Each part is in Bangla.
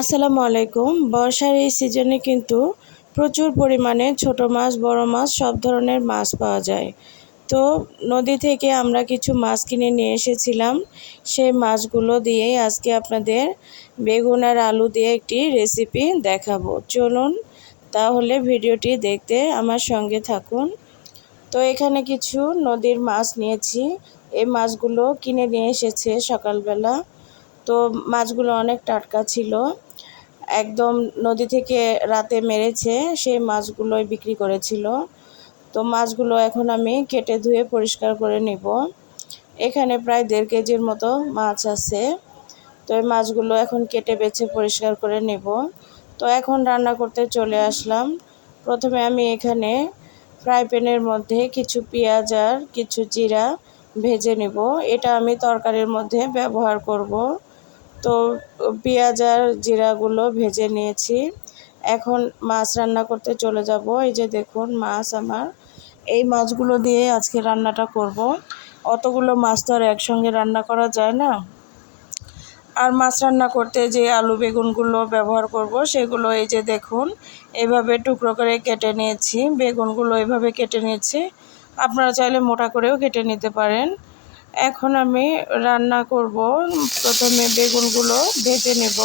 আসসালামু আলাইকুম। বর্ষার এই সিজনে কিন্তু প্রচুর পরিমাণে ছোট মাছ, বড় মাছ সব ধরনের মাছ পাওয়া যায়। তো নদী থেকে আমরা কিছু মাছ কিনে নিয়ে এসেছিলাম। সেই মাছগুলো দিয়েই আজকে আপনাদের বেগুন আর আলু দিয়ে একটি রেসিপি দেখাবো। চলুন তাহলে ভিডিওটি দেখতে আমার সঙ্গে থাকুন। তো এখানে কিছু নদীর মাছ নিয়েছি। এই মাছগুলো কিনে নিয়ে এসেছে সকালবেলা। তো মাছগুলো অনেক টাটকা ছিল। একদম নদী থেকে রাতে মেরেছে, সেই মাছগুলোই বিক্রি করেছিল। তো মাছগুলো এখন আমি কেটে ধুয়ে পরিষ্কার করে নিব। এখানে প্রায় দেড় কেজির মতো মাছ আছে। তো এই মাছগুলো এখন কেটে বেছে পরিষ্কার করে নেব। তো এখন রান্না করতে চলে আসলাম। প্রথমে আমি এখানে ফ্রাই প্যানের মধ্যে কিছু পেঁয়াজ আর কিছু জিরা ভেজে নেব। এটা আমি তরকারির মধ্যে ব্যবহার করব। তো পেঁয়াজ আর জিরাগুলো ভেজে নিয়েছি। এখন মাছ রান্না করতে চলে যাব। এই যে দেখুন মাছ আমার। এই মাছগুলো দিয়ে আজকে রান্নাটা করব। অতগুলো মাছ তো আর একসঙ্গে রান্না করা যায় না। আর মাছ রান্না করতে যে আলু বেগুনগুলো ব্যবহার করব, সেগুলো এই যে দেখুন, এভাবে টুকরো করে কেটে নিয়েছি। বেগুনগুলো এভাবে কেটে নিয়েছি। আপনারা চাইলে মোটা করেও কেটে নিতে পারেন। এখন আমি রান্না করব। প্রথমে বেগুনগুলো ভেজে নেব।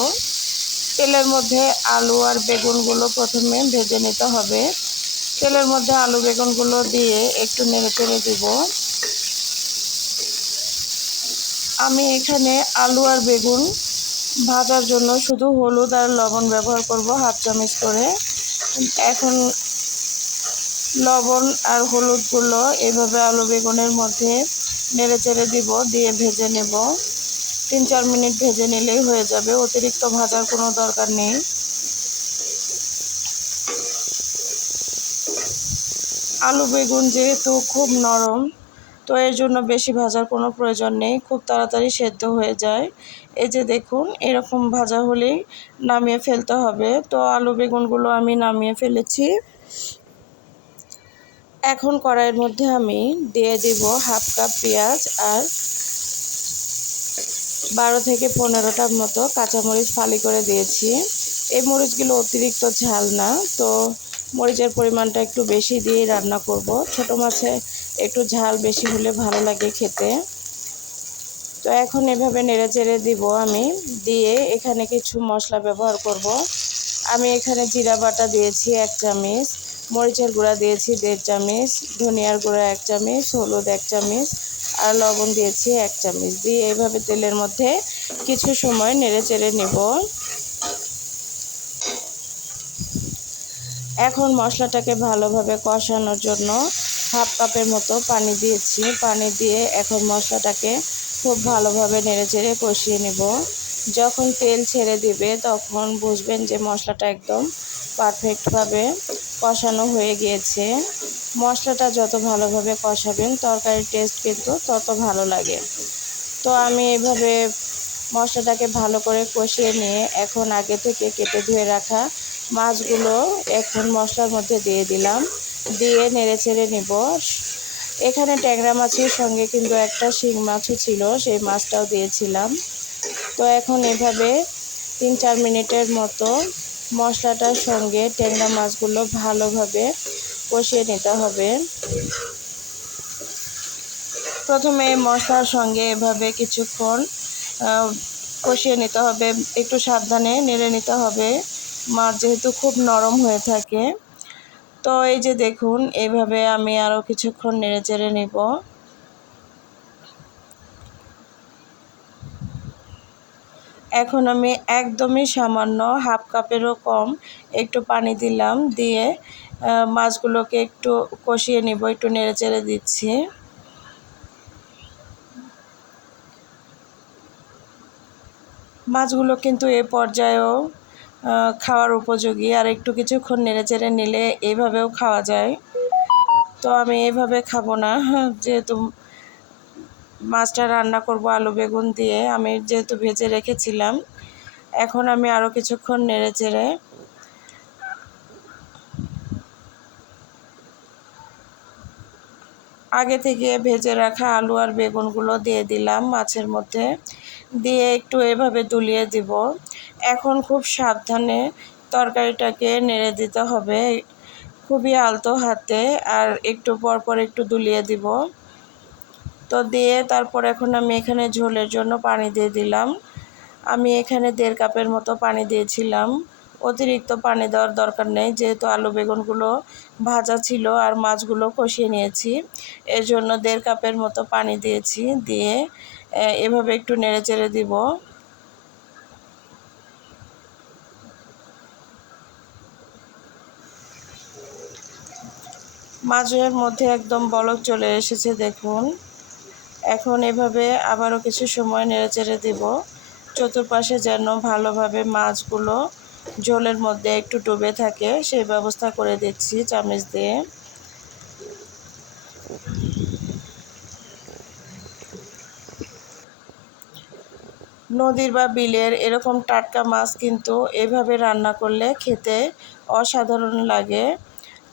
তেলের মধ্যে আলু আর বেগুনগুলো প্রথমে ভেজে নিতে হবে। তেলের মধ্যে আলু বেগুনগুলো দিয়ে একটু নেড়ে চেড়ে দিব। আমি এখানে আলু আর বেগুন ভাজার জন্য শুধু হলুদ আর লবণ ব্যবহার করব হাফ চামচ করে। এখন লবণ আর হলুদ হলুদগুলো এভাবে আলু বেগুনের মধ্যে নেড়ে চেড়ে দিব, দিয়ে ভেজে নেব। তিন চার মিনিট ভেজে নিলেই হয়ে যাবে, অতিরিক্ত ভাজার কোনো দরকার নেই। আলু বেগুন যেহেতু খুব নরম, তো এর জন্য বেশি ভাজার কোনো প্রয়োজন নেই, খুব তাড়াতাড়ি সেদ্ধ হয়ে যায়। এই যে দেখুন, এরকম ভাজা হলেই নামিয়ে ফেলতে হবে। তো আলু বেগুনগুলো আমি নামিয়ে ফেলেছি। এখন কড়াইয়ের মধ্যে আমি দিয়ে দিব হাফ কাপ পেঁয়াজ আর বারো থেকে পনেরোটার মতো কাঁচামরিচ ফালি করে দিয়েছি। এই মরিচগুলো অতিরিক্ত ঝাল না, তো মরিচের পরিমাণটা একটু বেশি দিয়ে রান্না করব। ছোট মাছে একটু ঝাল বেশি হলে ভালো লাগে খেতে। তো এখন এভাবে নেড়ে চেড়ে দিব আমি, দিয়ে এখানে কিছু মশলা ব্যবহার করব। আমি এখানে জিরা বাটা দিয়েছি এক চামচ মরিচের গুঁড়া দিয়েছি দেড় চামচ, ধনিয়ার গুঁড়া এক চামচ, হলুদ এক চামচ, আর লবণ দিয়েছি এক চামচ। দিয়ে এইভাবে তেলের মধ্যে কিছু সময় নেড়ে চেড়ে নেব। এখন মশলাটাকে ভালোভাবে কষানোর জন্য হাফ কাপের মতো পানি দিয়েছি। পানি দিয়ে এখন মশলাটাকে খুব ভালোভাবে নেড়ে চেড়ে কষিয়ে নেব। যখন তেল ছেড়ে দিবে তখন বুঝবেন যে মশলাটা একদম পারফেক্টভাবে কষানো হয়ে গিয়েছে। মশলাটা যত ভালোভাবে কষাবেন, তরকারির টেস্ট কিন্তু তত ভালো লাগে। তো আমি এভাবে মশলাটাকে ভালো করে কষিয়ে নিয়ে এখন আগে থেকে কেটে ধুয়ে রাখা মাছগুলো এখন মশলার মধ্যে দিয়ে দিলাম। দিয়ে নেড়ে ছেড়ে নিব। এখানে ট্যাংরা মাছের সঙ্গে কিন্তু একটা শিং মাছও ছিল, সেই মাছটাও দিয়েছিলাম। তো এখন এভাবে তিন চার মিনিটের মতো মশলাটার সঙ্গে ট্যাংরা মাছগুলো ভালোভাবে কষিয়ে নিতে হবে। প্রথমে মশলার সঙ্গে এভাবে কিছুক্ষণ কষিয়ে নিতে হবে। একটু সাবধানে নেড়ে নিতে হবে। মাছ যেহেতু খুব নরম হয়ে থাকে। তো এই যে দেখুন এইভাবে আমি আরও কিছুক্ষণ নেড়ে চেড়ে নিব। এখন আমি একদমই সামান্য হাফ কাপেরও কম একটু পানি দিলাম, দিয়ে মাছগুলোকে একটু কষিয়ে নিব, একটু নেড়ে চেড়ে দিচ্ছি। মাছগুলো কিন্তু এ পর্যায়েও খাওয়ার উপযোগী, আর একটু কিছুক্ষণ নেড়ে চেড়ে নিলে এইভাবেও খাওয়া যায়। তো আমি এইভাবে খাব না, যেহেতু মাছটা রান্না করব আলু বেগুন দিয়ে। আমি যেহেতু ভেজে রেখেছিলাম, এখন আমি আরও কিছুক্ষণ নেড়ে চেড়ে আগে থেকে ভেজে রাখা আলু আর বেগুনগুলো দিয়ে দিলাম মাছের মধ্যে। দিয়ে একটু এভাবে দুলিয়ে দিব। এখন খুব সাবধানে তরকারিটাকে নেড়ে দিতে হবে। খুবই আলতো হাতে, আর একটু পর পর একটু দুলিয়ে দিব। তো দিয়ে তারপর এখন আমি এখানে ঝোলের জন্য পানি দিয়ে দিলাম। আমি এখানে দেড় কাপের মতো পানি দিয়েছিলাম। অতিরিক্ত পানি দেওয়ার দরকার নেই, যেহেতু আলু বেগুনগুলো ভাজা ছিল আর মাছগুলো কষিয়ে নিয়েছি। এর জন্য দেড় কাপের মতো পানি দিয়েছি, দিয়ে এভাবে একটু নেড়ে চেড়ে দিব। মাছের মধ্যে একদম বলক চলে এসেছে, দেখুন। এখন এভাবে আবারও কিছু সময় নেড়ে চেড়ে দিব। চতুর্পাশে যেন ভালোভাবে মাছগুলো ঝোলের মধ্যে একটু ডুবে থাকে, সেই ব্যবস্থা করে দিচ্ছি চামচ দিয়ে। নদীর বা বিলের এরকম টাটকা মাছ কিন্তু এভাবে রান্না করলে খেতে অসাধারণ লাগে।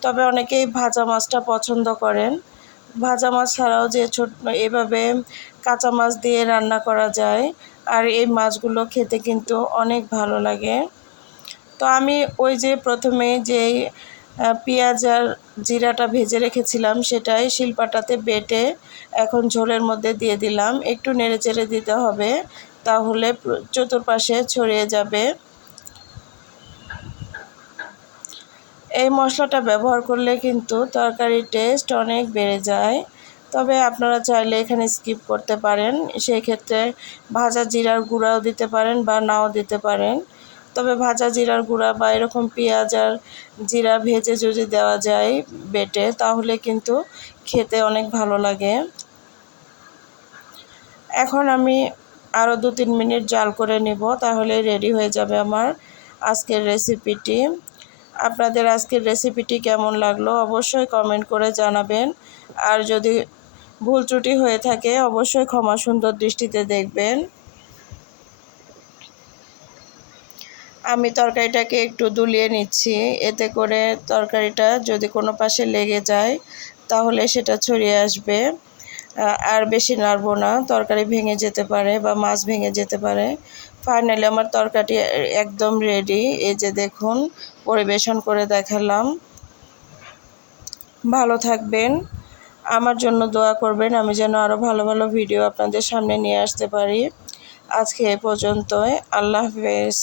তবে অনেকেই ভাজা মাছটা পছন্দ করেন। ভাজা মাছ ছাড়াও যে ছোট, এভাবে কাঁচা মাছ দিয়ে রান্না করা যায়। আর এই মাছগুলো খেতে কিন্তু অনেক ভালো লাগে। তো আমি ওই যে প্রথমে যেই পেঁয়াজ আর জিরাটা ভেজে রেখেছিলাম, সেটাই শিলপাটাতে বেটে এখন ঝোলের মধ্যে দিয়ে দিলাম। একটু নেড়ে চেড়ে দিতে হবে, তাহলে চতুর্পাশে ছড়িয়ে যাবে। এই মশলাটা ব্যবহার করলে কিন্তু তরকারির টেস্ট অনেক বেড়ে যায়। তবে আপনারা চাইলে এখানে স্কিপ করতে পারেন। সেই ক্ষেত্রে ভাজা জিরার গুঁড়াও দিতে পারেন বা নাও দিতে পারেন। তবে ভাজা জিরার গুঁড়া বা এরকম পেঁয়াজ আর জিরা ভেজে যদি দেওয়া যায় বেটে, তাহলে কিন্তু খেতে অনেক ভালো লাগে। এখন আমি আরও দু তিন মিনিট জাল করে নেব, তাহলে রেডি হয়ে যাবে আমার আজকের রেসিপিটি আপনাদের আজকের রেসিপিটি কেমন লাগল অবশ্যই কমেন্ট করে জানাবেন। আর যদি ভুল ত্রুটি হয়ে থাকে, অবশ্যই ক্ষমা সুন্দর দৃষ্টিতে দেখবেন। আমি তরকারিটাকে একটু দুলিয়ে নিচ্ছি। এতে করে তরকারিটা যদি কোনো পাশে লেগে যায়, তাহলে সেটা ছড়িয়ে আসবে। আর বেশি নাড়বো না। তরকারি ভেঙে যেতে পারে বা মাছ ভেঙে যেতে পারে। ফাইনালি আমার তরকারি একদম রেডি এই যে দেখুন, পরিবেশন করে দেখালাম। ভালো থাকবেন। আমার জন্য দোয়া করবেন, আমি যেন আরও ভালো ভালো ভিডিও আপনাদের সামনে নিয়ে আসতে পারি। আজকে এ পর্যন্তই। আল্লাহ হাফেজ।